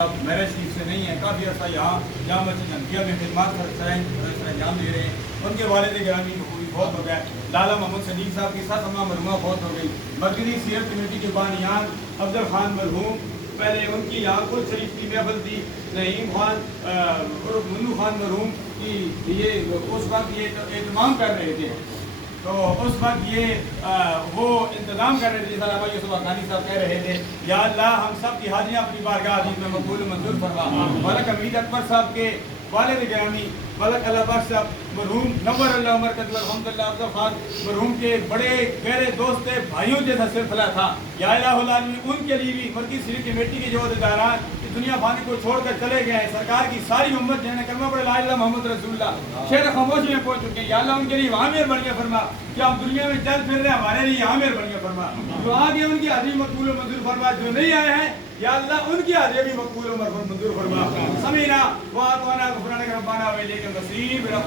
میرے شریف سے نہیں ہے، کافی عرصہ یہاں جامع مسجد جنکیہ میں خدمات سر انجام دے رہے ہیں۔ ان کے والد گرامی بہت ہو گئے، لالا محمد صدیق صاحب کی سات اماں مرحومہ بہت ہو گئی۔ مرکزی سیرت کمیٹی کے بانیان افضل خان مرحوم، پہلے ان کی یہاں کل شریف کی محفل تھی، نعیم خان منو خان مرحوم کی یہ اس وقت یہ اہتمام کر رہے تھے، تو اس وقت یہ وہ انتظام کر رہے تھے، جیسا علامہ یوسف حقانی صاحب کہہ رہے تھے، یا اللہ ہم سب کی حاضریاں اپنی بارگاہ عظیم میں مقبول و منظور فرما۔ ملک حمید اکبر صاحب کے والد گرامی ملک اللہ بخش صاحب مرحوم نور اللہ عمر قدر الحمد للہ افضل خان مرحوم کے بڑے گہرے دوست تھے، بھائیوں جیسا سلسلہ تھا، یا الہ العالمین ان کے لیے بھی مرکزی سیرت کمیٹی کے جو عہدیداران دنیا فانی کو چھوڑ کر چلے گئے ہیں، سرکار کی ساری امت جنہیں کلمہ پڑھے لا الہ الا اللہ محمد رسول اللہ شہر خاموشی میں پہنچ چکے ہیں، یا اللہ ان کے لیے وہاں مہربانیاں فرما، کہ ہم دنیا میں چل پھر رہے ہیں، ہمارے لیے یہاں مہربانیاں فرما، جو آگے ان کی حاضری مقبول و منظور فرما، جو نہیں آئے ہیں یا اللہ ان کی حاضری بھی مقبول و منظور فرما۔ سمینا وآتوانا غفرانک ربنا و الیک المصیر۔